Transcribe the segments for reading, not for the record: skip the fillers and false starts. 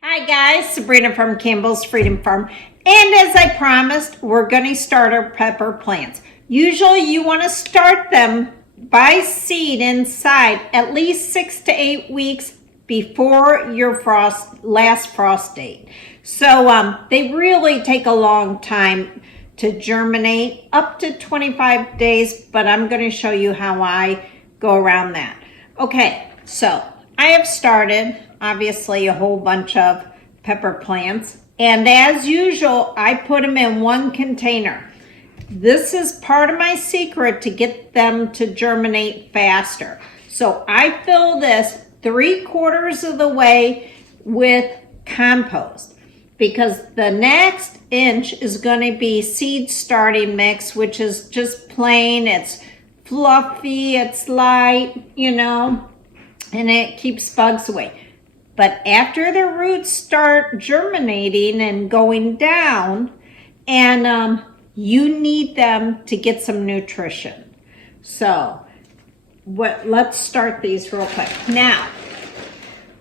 Hi guys, Sabrina from Campbell's Freedom Farm. And as I promised, we're going to start our pepper plants. Usually you want to start them by seed inside at least 6 to 8 weeks before your last frost date. So they really take a long time to germinate, up to 25 days, but I'm going to show you how I go around that. Okay, so I have started obviously a whole bunch of pepper plants, and as usual I put them in one container. This is part of my secret to get them to germinate faster. So I fill this 3/4 of the way with compost, because the next inch is going to be seed starting mix, which is just plain. It's fluffy, it's light, and it keeps bugs away. But after the roots start germinating and going down, and you need them to get some nutrition. So let's start these real quick. Now,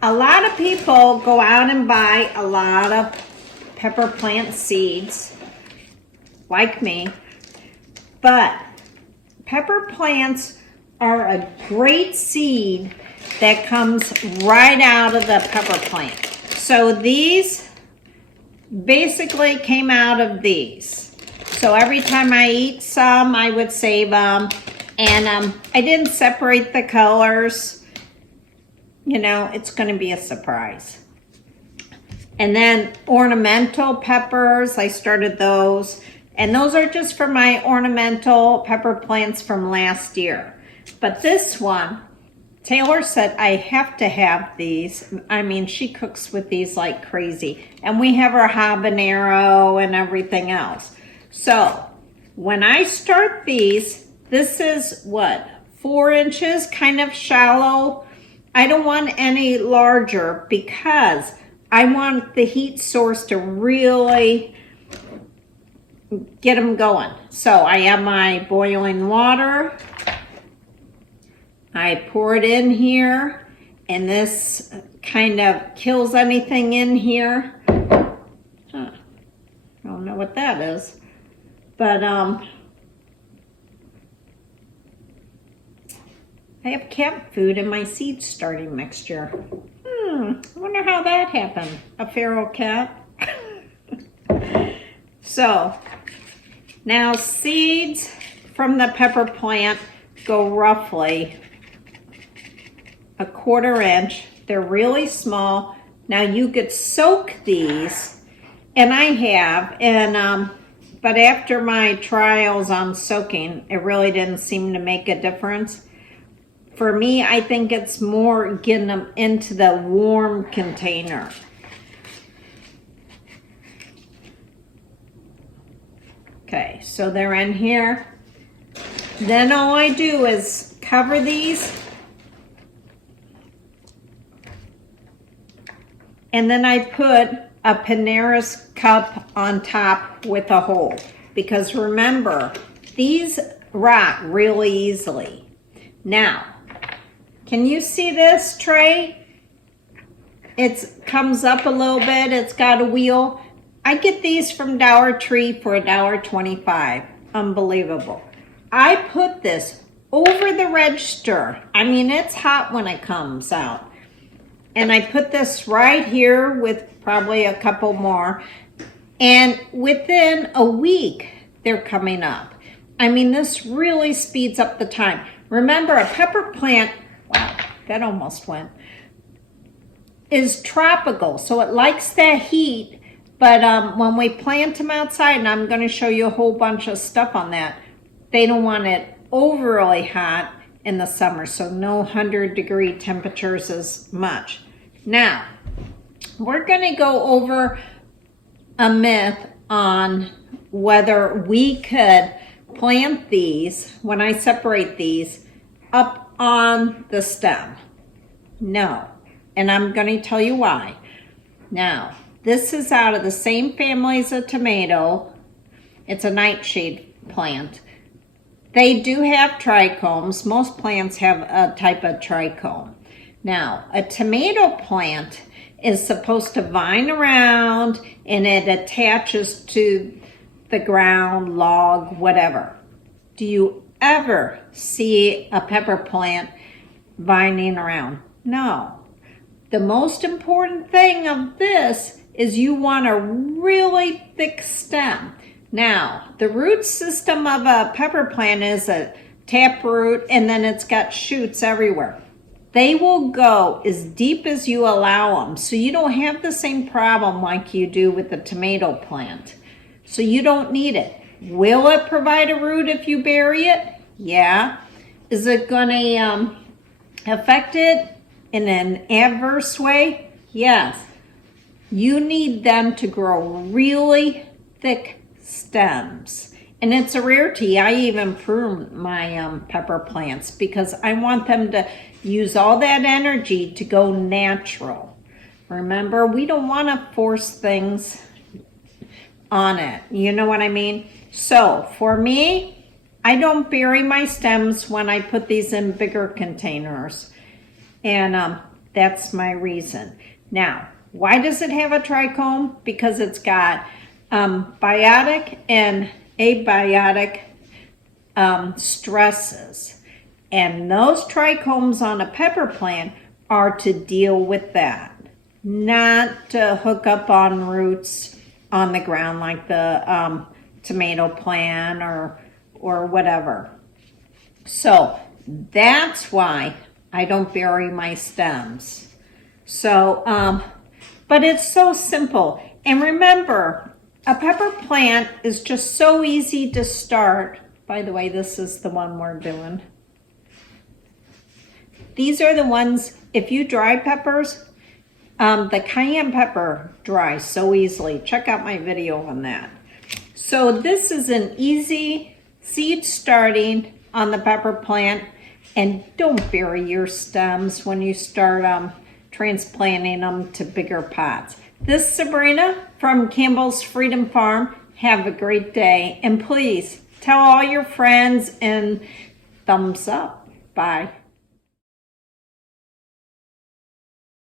a lot of people go out and buy a lot of pepper plant seeds, like me, but pepper plants are a great seed that comes right out of the pepper plant. So these basically came out of these. So every time I eat some, I would save them. And I didn't separate the colors. It's going to be a surprise. And then ornamental peppers, I started those. And those are just for my ornamental pepper plants from last year. But this one, Taylor said I have to have these. I mean, she cooks with these like crazy. And we have our habanero and everything else. So when I start these, this is what, 4 inches, kind of shallow. I don't want any larger because I want the heat source to really get them going. So I have my boiling water. I pour it in here, and this kind of kills anything in here. I don't know what that is, but I have cat food in my seed starting mixture. I wonder how that happened. A feral cat. So now seeds from the pepper plant go roughly 1/4 inch. They're really small. Now you could soak these, and I have, but after my trials on soaking, it really didn't seem to make a difference. For me, I think it's more getting them into the warm container. Okay, so they're in here. Then all I do is cover these, and then I put a Panera's cup on top with a hole, because remember, these rot really easily. Now, can you see this tray? It comes up a little bit. It's got a wheel. I get these from Dollar Tree for $1.25. Unbelievable. I put this over the register. I mean, it's hot when it comes out. And I put this right here with probably a couple more. And within a week, they're coming up. I mean, this really speeds up the time. Remember, a pepper plant, wow, that almost went, is tropical. So it likes that heat. But when we plant them outside, and I'm going to show you a whole bunch of stuff on that, they don't want it overly hot in the summer. So no 100-degree temperatures as much. Now, we're going to go over a myth on whether we could plant these, when I separate these, up on the stem. No, and I'm going to tell you why. Now, this is out of the same family as a tomato. It's a nightshade plant. They do have trichomes. Most plants have a type of trichome. Now, a tomato plant is supposed to vine around and it attaches to the ground, log, whatever. Do you ever see a pepper plant vining around? No. The most important thing of this is you want a really thick stem. Now, the root system of a pepper plant is a tap root, and then it's got shoots everywhere. They will go as deep as you allow them, so you don't have the same problem like you do with the tomato plant. So you don't need it. Will it provide a root if you bury it? Yeah. Is it going to affect it in an adverse way? Yes. You need them to grow really thick stems. And it's a rarity. I even prune my pepper plants because I want them to use all that energy to go natural. Remember, we don't want to force things on it. You know what I mean? So for me, I don't bury my stems when I put these in bigger containers. And that's my reason. Now, why does it have a trichome? Because it's got biotic and abiotic stresses. And those trichomes on a pepper plant are to deal with that, not to hook up on roots on the ground like the tomato plant or whatever. So that's why I don't bury my stems. So, but it's so simple. And remember, a pepper plant is just so easy to start. By the way, this is the one we're doing. These are the ones, if you dry peppers, the cayenne pepper dries so easily. Check out my video on that. So this is an easy seed starting on the pepper plant. And don't bury your stems when you start transplanting them to bigger pots. This is Sabrina from Campbell's Freedom Farm. Have a great day. And please tell all your friends and thumbs up. Bye.